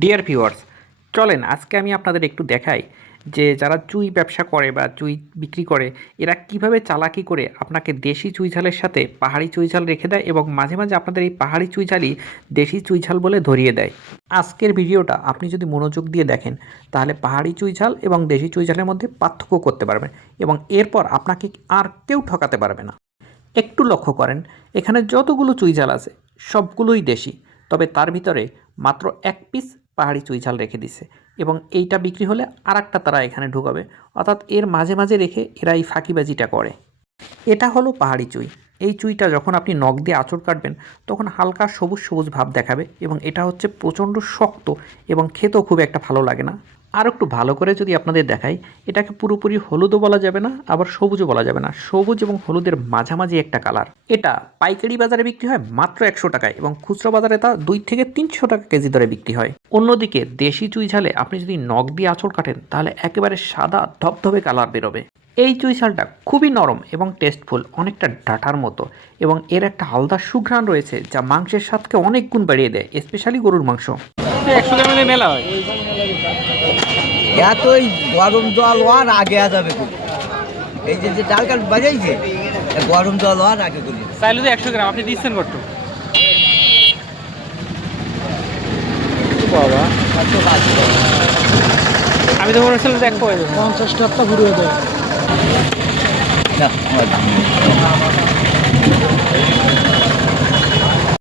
Dear viewers, চলেন আজকে আমি আপনাদের একটু দেখাই যে যারা চুই ব্যবসা করে বা চুই বিক্রি করে এরা কিভাবে চালাকি করে আপনাকে দেশি চুই ঝালের সাথে পাহাড়ি চুই ঝাল রেখে দেয় এবং মাঝে মাঝে আপনাদের এই পাহাড়ি চুই ঝালই দেশি চুই ঝাল বলে ধরিয়ে দেয়। আজকের ভিডিওটা আপনি যদি মনোযোগ দিয়ে দেখেন তাহলে পাহাড়ি চুই ঝাল এবং দেশি চুই ঝালের মধ্যে পার্থক্য করতে পারবেন এবং এরপর আপনাকে আর কেউ ঠকাতে পারবে না। একটু লক্ষ্য করেন, এখানে যতগুলো চুই ঝাল আছে সবগুলোই দেশি, তবে তার ভিতরে মাত্র এক পিস পাহাড়ি চুই ঝাল রেখে দিছে এবং এইটা বিক্রি হলে আর একটা তারা এখানে ঢুকাবে, অর্থাৎ এর মাঝে মাঝে রেখে এরা এই ফাঁকিবাজিটা করে। এটা হলো পাহাড়ি চুই। এই চুইটা যখন আপনি নখ দিয়ে আঁচড় কাটবেন তখন হালকা সবুজ সবুজ ভাব দেখাবে এবং এটা হচ্ছে প্রচণ্ড শক্ত এবং খেতেও খুব একটা ভালো লাগে না। আর একটু ভালো করে যদি আপনাদের দেখাই, এটাকে পুরোপুরি হলুদও বলা যাবে না আবার সবুজও বলা যাবে না, সবুজ এবং হলুদের মাঝামাঝি একটা কালার। এটা পাইকারি বাজারে বিক্রি হয় মাত্র 100 টাকায় এবং খুচরা বাজারে তা 2 থেকে 300 টাকা কেজি দরে বিক্রি হয়। অন্যদিকে দেশি চুই ঝালে আপনি যদি নখ দিয়ে আঁচড় কাটেন তাহলে একেবারে সাদা ধবধবে কালার বেরোবে। এই চুই ঝালটা খুবই নরম এবং টেস্টফুল, অনেকটা ডাঁটার মতো এবং এর একটা আলাদা সুঘ্রাণ রয়েছে যা মাংসের স্বাদকে অনেক গুণ বাড়িয়ে দেয়, স্পেশালি গরুর মাংস। 100 গ্রামের মেলা হয়। এতই গরম জল হওয়ার আগে যাবে এই যে ডালকা বাজাইছে গরম জল হওয়ার আগে করি চাইলে তো 100 গ্রাম আপনি দিচ্ছেন কত? বাবা আমি তো মনে হচ্ছিল যে 50 টাকা ঘুরিয়ে দেয়। না